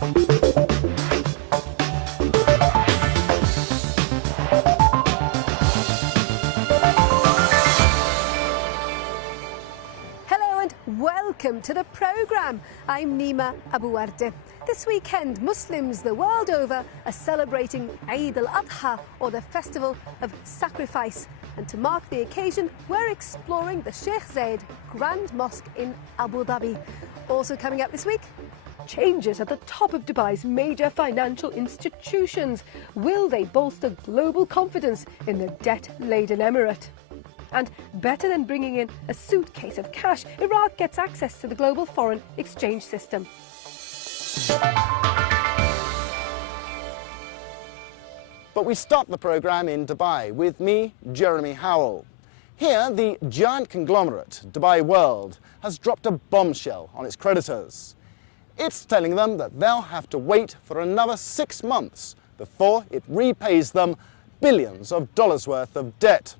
Welcome to the programme. I'm Nima Abu Dhabi. This weekend, Muslims the world over are celebrating Eid al Adha, or the festival of sacrifice. And to mark the occasion, we're exploring the Sheikh Zayed Grand Mosque in Abu Dhabi. Also coming up this week, changes at the top of Dubai's major financial institutions. Will they bolster global confidence in the debt-laden emirate? And better than bringing in a suitcase of cash, Iraq gets access to the global foreign exchange system. But we start the programme in Dubai with me, Jeremy Howell. Here, the giant conglomerate, Dubai World, has dropped a bombshell on its creditors. It's telling them that they'll have to wait for another 6 months before it repays them billions of dollars worth of debt.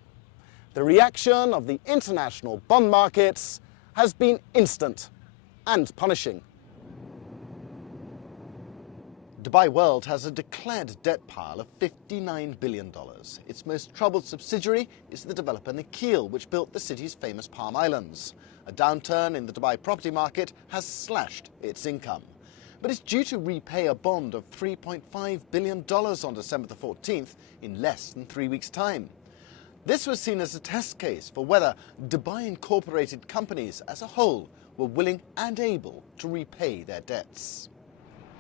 The reaction of the international bond markets has been instant and punishing. Dubai World has a declared debt pile of $59 billion. Its most troubled subsidiary is the developer Nikhil, which built the city's famous Palm Islands. A downturn in the Dubai property market has slashed its income. But it's due to repay a bond of $3.5 billion on December the 14th in less than 3 weeks' time. This was seen as a test case for whether Dubai incorporated companies as a whole were willing and able to repay their debts.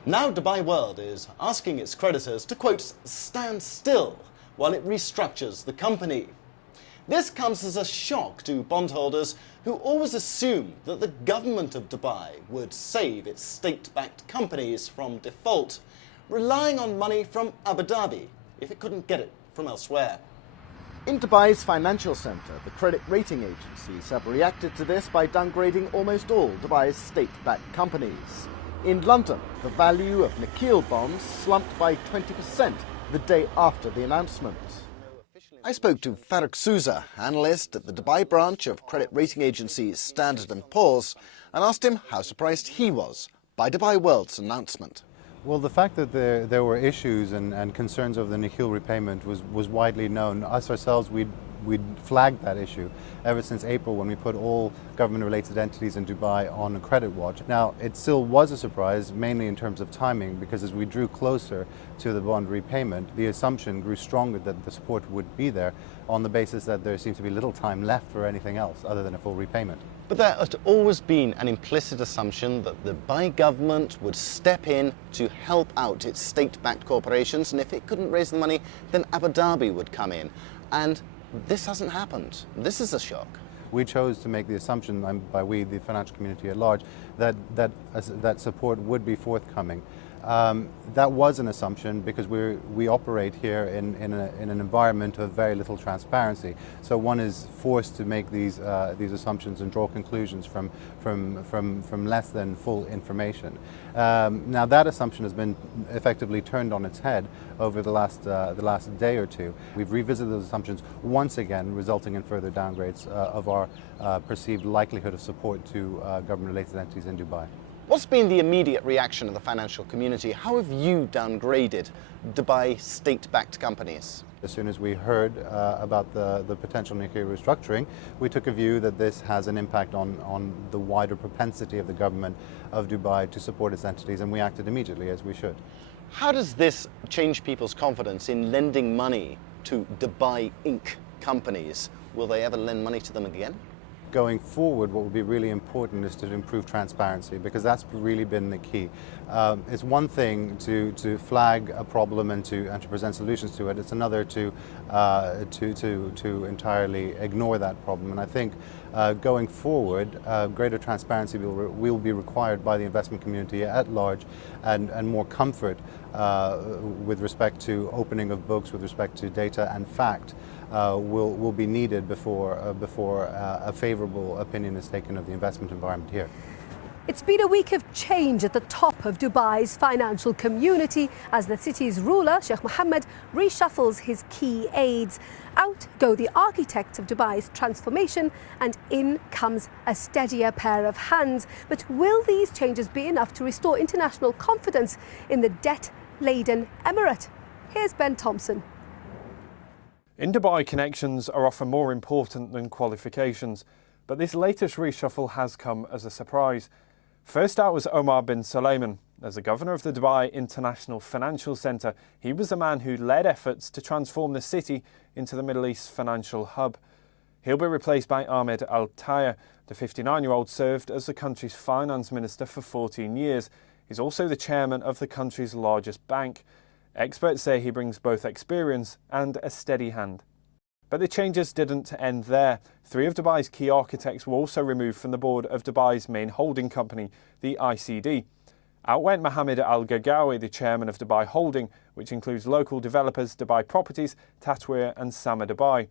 Now Dubai World is asking its creditors to, quote, stand still while it restructures the company. This comes as a shock to bondholders who always assumed that the government of Dubai would save its state-backed companies from default, relying on money from Abu Dhabi if it couldn't get it from elsewhere. In Dubai's financial centre, the credit rating agencies have reacted to this by downgrading almost all Dubai's state-backed companies. In London, the value of Nikhil bonds slumped by 20% the day after the announcement. I spoke to Farrokh Souza, analyst at the Dubai branch of credit rating agency Standard & Poor's, and asked him how surprised he was by Dubai World's announcement. Well, the fact that there were issues and concerns over the Nikhil repayment was widely known. Us ourselves, we'd flagged that issue ever since April when we put all government-related entities in Dubai on a credit watch. Now, it still was a surprise, mainly in terms of timing, because as we drew closer to the bond repayment, the assumption grew stronger that the support would be there on the basis that there seemed to be little time left for anything else other than a full repayment. But there had always been an implicit assumption that the Dubai government would step in to help out its state-backed corporations, and if it couldn't raise the money, then Abu Dhabi would come in. And this hasn't happened. This is a shock. We chose to make the assumption, and by we, the financial community at large, that support would be forthcoming. That was an assumption because we operate here in an environment of very little transparency. So one is forced to make these assumptions and draw conclusions from less than full information. Now that assumption has been effectively turned on its head over the last day or two. We've revisited those assumptions once again, resulting in further downgrades of our perceived likelihood of support to government-related entities in Dubai. What's been the immediate reaction of the financial community? How have you downgraded Dubai state-backed companies? As soon as we heard about the potential nuclear restructuring, we took a view that this has an impact on the wider propensity of the government of Dubai to support its entities, and we acted immediately, as we should. How does this change people's confidence in lending money to Dubai Inc. companies? Will they ever lend money to them again? Going forward, what will be really important is to improve transparency, because that's really been the key. It's one thing to flag a problem and to present solutions to it. It's another to entirely ignore that problem. And I think going forward, greater transparency will be required by the investment community at large, and more comfort with respect to opening of books, with respect to data and fact. Will be needed before a favourable opinion is taken of the investment environment here. It's been a week of change at the top of Dubai's financial community as the city's ruler, Sheikh Mohammed, reshuffles his key aides. Out go the architects of Dubai's transformation and in comes a steadier pair of hands. But will these changes be enough to restore international confidence in the debt-laden emirate? Here's Ben Thompson. In Dubai, connections are often more important than qualifications, but this latest reshuffle has come as a surprise. First out was Omar bin Sulayman. As the governor of the Dubai International Financial Centre, he was the man who led efforts to transform the city into the Middle East's financial hub. He'll be replaced by Ahmed Al-Tayyer. The 59-year-old served as the country's finance minister for 14 years. He's also the chairman of the country's largest bank. Experts say he brings both experience and a steady hand. But the changes didn't end there. 3 of Dubai's key architects were also removed from the board of Dubai's main holding company, the ICD. Out went Mohammed Al-Gagawi, the chairman of Dubai Holding, which includes local developers Dubai Properties, Tatweer and Sama Dubai.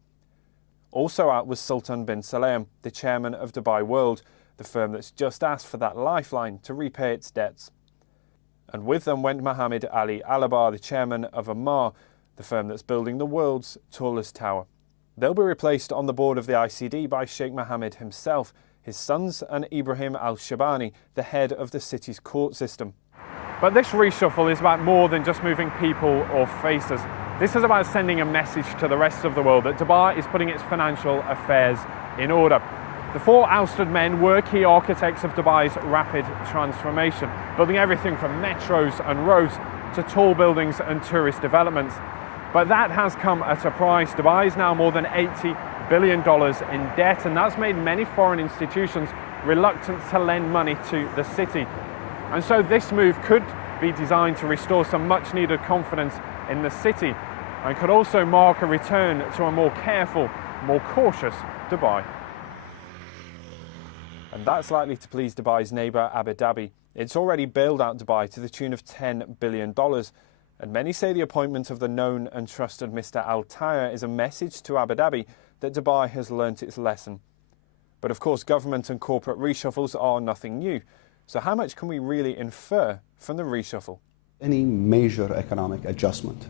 Also out was Sultan bin Sulayman, the chairman of Dubai World, the firm that's just asked for that lifeline to repay its debts. And with them went Mohammed Ali Alabar, the chairman of Amar, the firm that's building the world's tallest tower. They'll be replaced on the board of the ICD by Sheikh Mohammed himself, his sons and Ibrahim Al-Shabani, the head of the city's court system. But this reshuffle is about more than just moving people or faces. This is about sending a message to the rest of the world that Dubai is putting its financial affairs in order. The 4 ousted men were key architects of Dubai's rapid transformation, building everything from metros and roads to tall buildings and tourist developments. But that has come at a price. Dubai is now more than $80 billion in debt, and that's made many foreign institutions reluctant to lend money to the city. And so this move could be designed to restore some much-needed confidence in the city and could also mark a return to a more careful, more cautious Dubai. And that's likely to please Dubai's neighbour Abu Dhabi. It's already bailed out Dubai to the tune of $10 billion. And many say the appointment of the known and trusted Mr. Al-Tayyer is a message to Abu Dhabi that Dubai has learnt its lesson. But of course, government and corporate reshuffles are nothing new. So how much can we really infer from the reshuffle? Any major economic adjustment,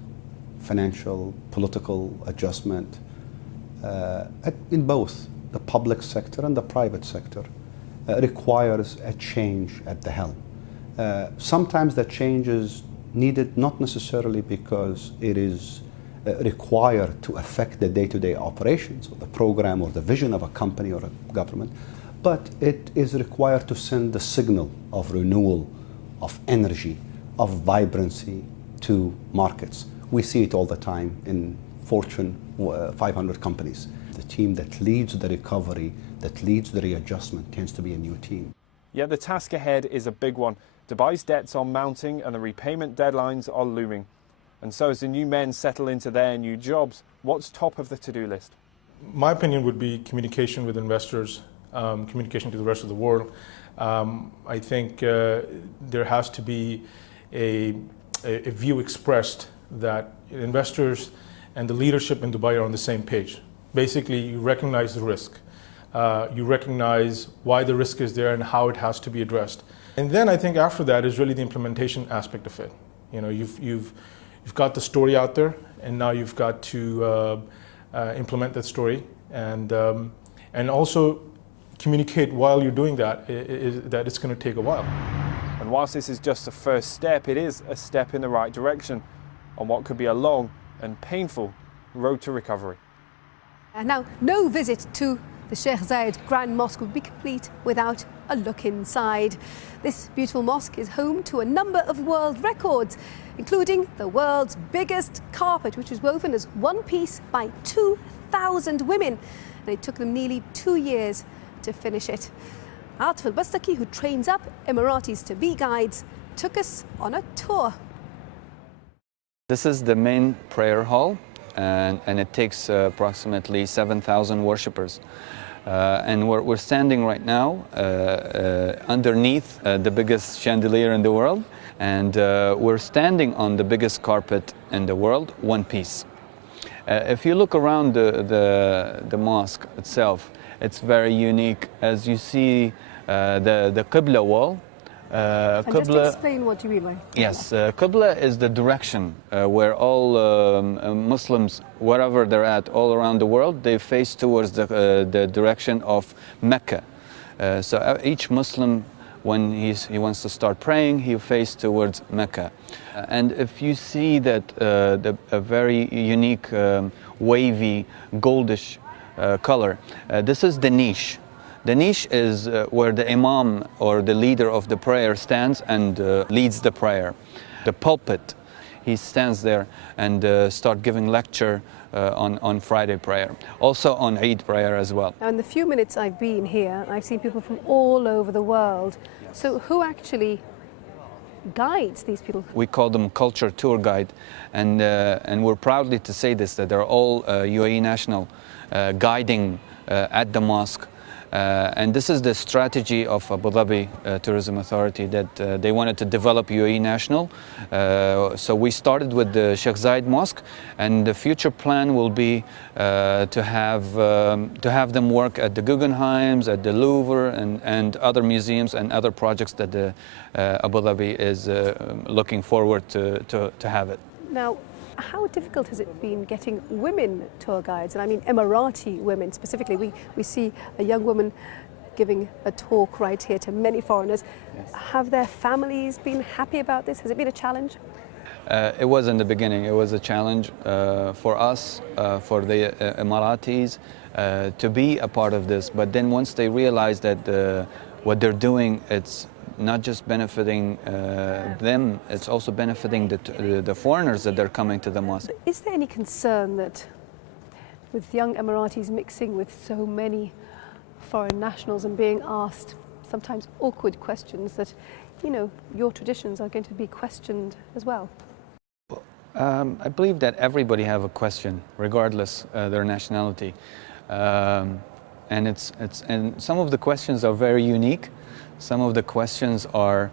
financial, political adjustment, in both the public sector and the private sector, requires a change at the helm. Sometimes that change is needed not necessarily because it is required to affect the day-to-day operations of the program or the vision of a company or a government, but it is required to send the signal of renewal, of energy, of vibrancy to markets. We see it all the time in Fortune 500 companies. The team that leads the recovery, that leads the readjustment, tends to be a new team. Yet the task ahead is a big one. Dubai's debts are mounting and the repayment deadlines are looming. And so as the new men settle into their new jobs, what's top of the to-do list? My opinion would be communication with investors, communication to the rest of the world. I think there has to be a view expressed that investors and the leadership in Dubai are on the same page. Basically, you recognize the risk. You recognize why the risk is there and how it has to be addressed. And then I think after that is really the implementation aspect of it. You know, you've got the story out there, and now you've got to implement that story, and also communicate while you're doing that, that it's going to take a while. And whilst this is just the first step, it is a step in the right direction on what could be a long and painful road to recovery. And now, no visit to the Sheikh Zayed Grand Mosque would be complete without a look inside. This beautiful mosque is home to a number of world records, including the world's biggest carpet, which was woven as one piece by 2,000 women. And it took them nearly 2 years to finish it. Atif al-Bastaki, who trains up Emiratis to be guides, took us on a tour. This is the main prayer hall, and it takes approximately 7,000 worshippers. And we're standing right now underneath the biggest chandelier in the world, and we're standing on the biggest carpet in the world, one piece. If you look around the mosque itself, it's very unique. As you see the Qibla wall. And just explain what you mean by Qibla. Yes, Qibla is the direction where all Muslims, wherever they're at, all around the world, they face towards the direction of Mecca. So each Muslim, when he wants to start praying, he faces towards Mecca. And if you see that a very unique, wavy, goldish color, this is the niche. The niche is where the imam or the leader of the prayer stands and leads the prayer. The pulpit, he stands there and start giving lecture on Friday prayer. Also on Eid prayer as well. Now, in the few minutes I've been here, I've seen people from all over the world. Yes. So who actually guides these people? We call them culture tour guide, and we're proudly to say this, that they're all UAE national guiding at the mosque. And this is the strategy of Abu Dhabi Tourism Authority, that they wanted to develop UAE national. So we started with the Sheikh Zayed Mosque, and the future plan will be to have them work at the Guggenheims, at the Louvre, and other museums and other projects that the Abu Dhabi is looking forward to have it. Now, how difficult has it been getting women tour guides? And I mean Emirati women specifically. We see a young woman giving a talk right here to many foreigners. Yes. Have their families been happy about this? Has it been a challenge? It was in the beginning. It was a challenge for us, for the Emiratis, to be a part of this. But then once they realized that what they're doing, it's not just benefiting them, it's also benefiting the foreigners that they're coming to the mosque. Is there any concern that with young Emiratis mixing with so many foreign nationals and being asked sometimes awkward questions, that, you know, your traditions are going to be questioned as well? I believe that everybody have a question, regardless their nationality, and some of the questions are very unique. Some of the questions are,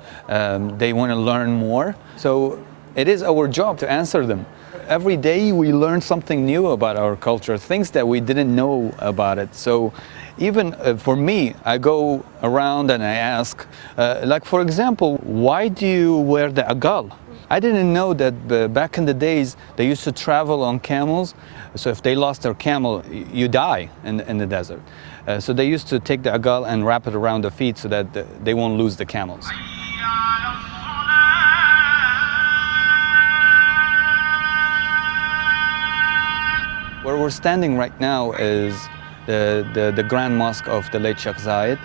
they want to learn more. So it is our job to answer them. Every day we learn something new about our culture, things that we didn't know about it. So even for me, I go around and I ask, like for example, why do you wear the agal? I didn't know that back in the days they used to travel on camels. So if they lost their camel, you die in the desert. So they used to take the agal and wrap it around the feet so that they won't lose the camels. Where we're standing right now is the Grand Mosque of the late Sheikh Zayed.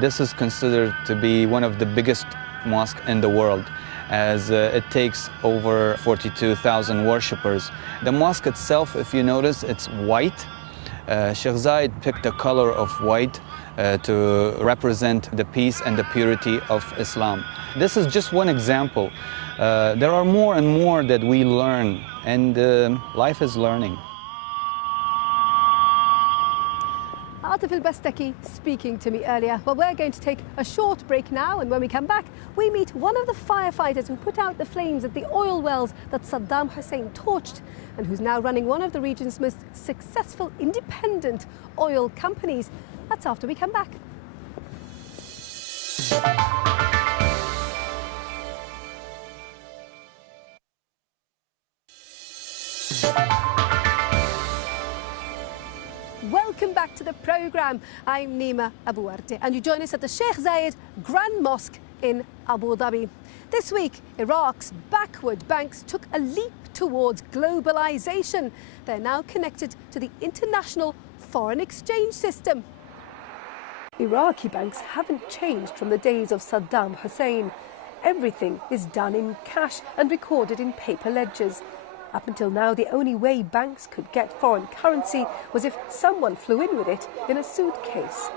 This is considered to be one of the biggest mosques in the world, as it takes over 42,000 worshippers. The mosque itself, if you notice, it's white. Sheikh Zayed picked the color of white to represent the peace and the purity of Islam. This is just one example. There are more and more that we learn, and life is learning. Atif al-Bastaki speaking to me earlier. Well, we're going to take a short break now, and when we come back, we meet one of the firefighters who put out the flames at the oil wells that Saddam Hussein torched, and who's now running one of the region's most successful independent oil companies. That's after we come back. Welcome back to the programme. I'm Nima Abu Dhabi, and you join us at the Sheikh Zayed Grand Mosque in Abu Dhabi. This week, Iraq's backward banks took a leap towards globalisation. They're now connected to the international foreign exchange system. Iraqi banks haven't changed from the days of Saddam Hussein. Everything is done in cash and recorded in paper ledgers. Up until now, the only way banks could get foreign currency was if someone flew in with it in a suitcase.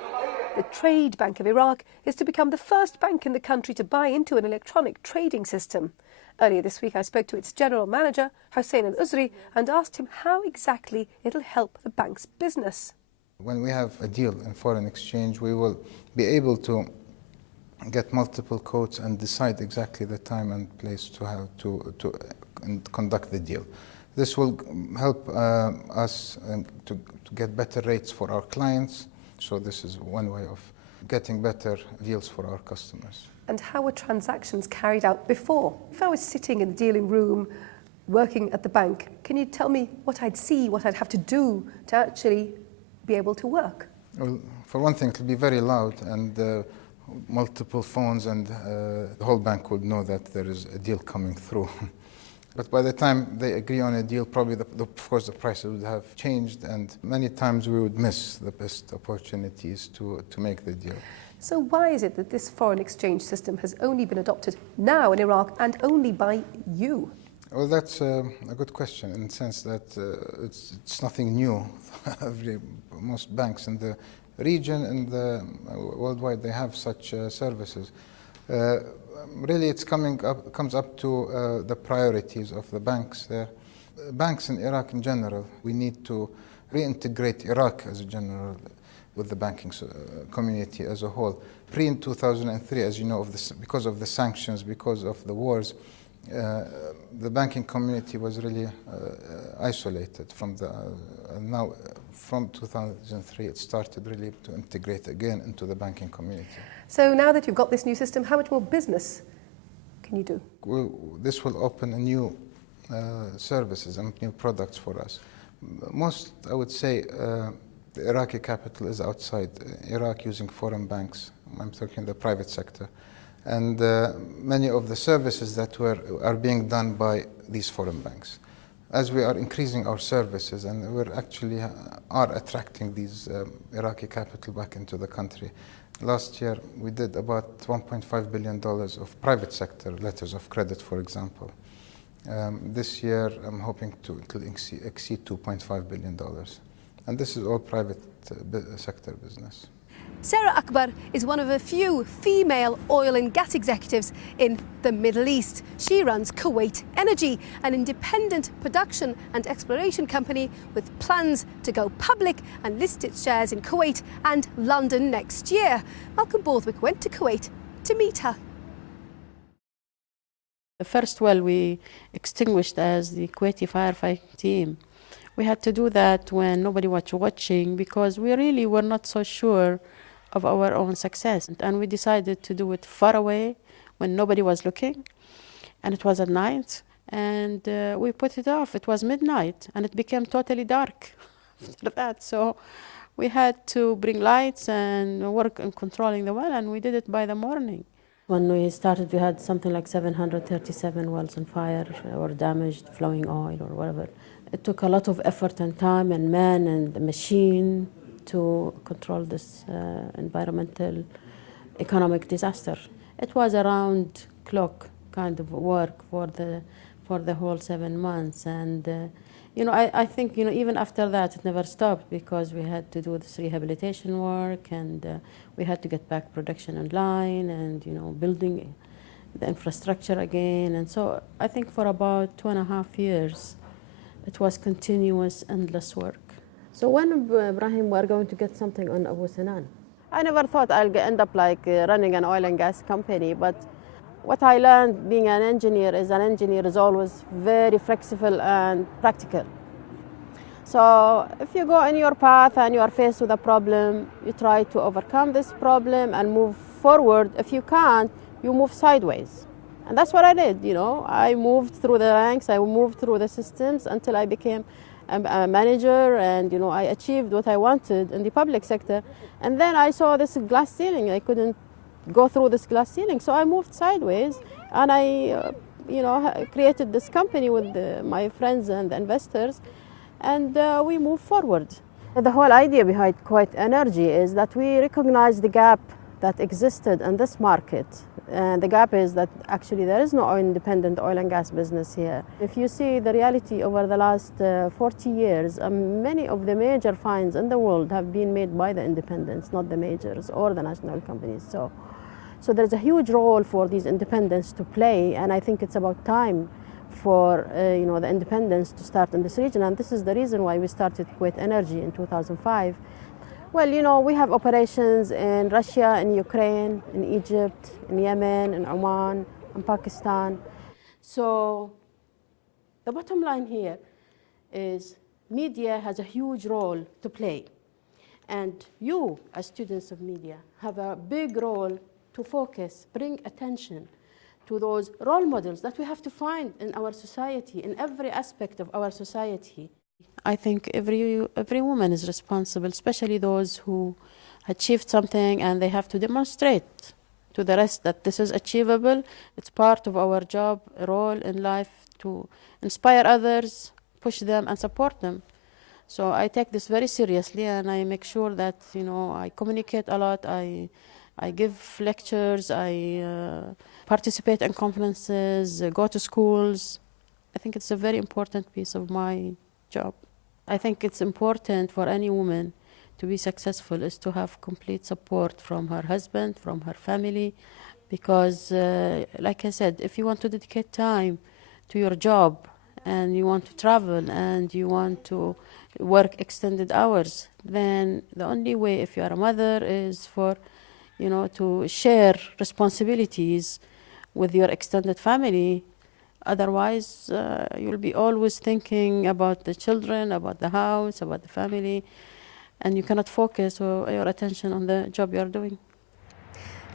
The Trade Bank of Iraq is to become the first bank in the country to buy into an electronic trading system. Earlier this week, I spoke to its general manager, Hussein al-Uzri, and asked him how exactly it'll help the bank's business. When we have a deal in foreign exchange, we will be able to get multiple quotes and decide exactly the time and place to how to conduct the deal. This will help us to get better rates for our clients. So this is one way of getting better deals for our customers. And how were transactions carried out before? If I was sitting in the dealing room, working at the bank, can you tell me what I'd see, what I'd have to do to actually be able to work? Well, for one thing, it will be very loud and multiple phones, and the whole bank would know that there is a deal coming through. But by the time they agree on a deal, probably, of course, the prices would have changed, and many times we would miss the best opportunities to make the deal. So why is it that this foreign exchange system has only been adopted now in Iraq and only by you? Well, that's a good question in the sense that it's nothing new. Most banks in the region and worldwide, they have such services. Really, it comes up to the priorities of the banks there. Banks in Iraq in general, we need to reintegrate Iraq as a general with the banking community as a whole. Pre-2003, as you know, because of the sanctions, because of the wars, the banking community was really isolated from now from 2003 it started really to integrate again into the banking community. So now that you've got this new system, how much more business can you do? Well, this will open a new services and new products for us. Most, I would say, the Iraqi capital is outside Iraq using foreign banks. I'm talking the private sector. And many of the services that are being done by these foreign banks. As we are increasing our services, and we're actually are attracting these Iraqi capital back into the country. Last year, we did about $1.5 billion of private sector letters of credit, for example. This year, I'm hoping to exceed $2.5 billion. And this is all private sector business. Sarah Akbar is one of a few female oil and gas executives in the Middle East. She runs Kuwait Energy, an independent production and exploration company with plans to go public and list its shares in Kuwait and London next year. Malcolm Borthwick went to Kuwait to meet her. The first well we extinguished as the Kuwaiti firefighting team. We had to do that when nobody was watching because we really were not so sure of our own success. And we decided to do it far away when nobody was looking. And it was at night. And we put it off. It was midnight. And it became totally dark after that. So we had to bring lights and work on controlling the well. And we did it by the morning. When we started, we had something like 737 wells on fire or damaged, flowing oil or whatever. It took a lot of effort and time and man and machine to control this environmental economic disaster. It was around clock kind of work for the whole 7 months. And I think even after that it never stopped because we had to do this rehabilitation work and we had to get back production online and building the infrastructure again. And so I think for about 2.5 years it was continuous, endless work. So when, Ibrahim, we're going to get something on Abu Sinan? I never thought I'll end up running an oil and gas company, but what I learned being an engineer is always very flexible and practical. So if you go in your path and you are faced with a problem, you try to overcome this problem and move forward. If you can't, you move sideways. And that's what I did, I moved through the ranks, I moved through the systems until I became a manager, and I achieved what I wanted in the public sector. And then I saw this glass ceiling. I couldn't go through this glass ceiling, so I moved sideways, and I created this company with my friends and investors, and we moved forward. The whole idea behind Kuwait Energy is that we recognize the gap that existed in this market. And the gap is that actually there is no independent oil and gas business here. If you see the reality over the last 40 years, many of the major finds in the world have been made by the independents, not the majors or the national companies. So there's a huge role for these independents to play, and I think it's about time for the independents to start in this region. And this is the reason why we started Kuwait Energy in 2005. Well, we have operations in Russia, in Ukraine, in Egypt, in Yemen, in Oman, in Pakistan. So the bottom line here is media has a huge role to play. And you, as students of media, have a big role to focus, bring attention to those role models that we have to find in our society, in every aspect of our society. I think every woman is responsible, especially those who achieved something and they have to demonstrate to the rest that this is achievable. It's part of our job, role in life to inspire others, push them and support them. So I take this very seriously and I make sure that, I communicate a lot, I give lectures, I participate in conferences, go to schools. I think it's a very important piece of my job. I think it's important for any woman to be successful is to have complete support from her husband, from her family, because like I said, if you want to dedicate time to your job and you want to travel and you want to work extended hours, then the only way, if you are a mother, is for to share responsibilities with your extended family. Otherwise, you'll be always thinking about the children, about the house, about the family, and you cannot focus your attention on the job you're doing.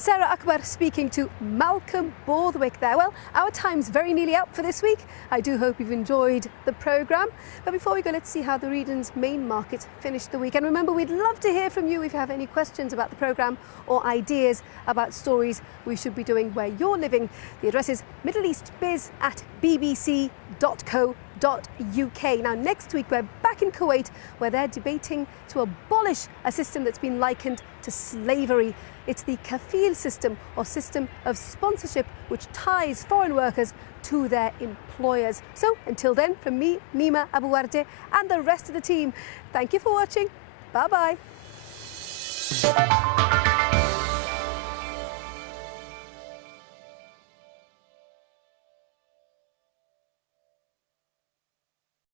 Sarah Akbar speaking to Malcolm Borthwick there. Well, our time's very nearly up for this week. I do hope you've enjoyed the programme. But before we go, let's see how the region's main market finished the week. And remember, we'd love to hear from you if you have any questions about the programme or ideas about stories we should be doing where you're living. The address is middleeastbiz@bbc.co.uk. Now, next week, we're back in Kuwait, where they're debating to abolish a system that's been likened to slavery. It's the kafil system, or system of sponsorship, which ties foreign workers to their employers. So until then, from me, Nima Abu Dhabi, and the rest of the team, thank you for watching. Bye-bye.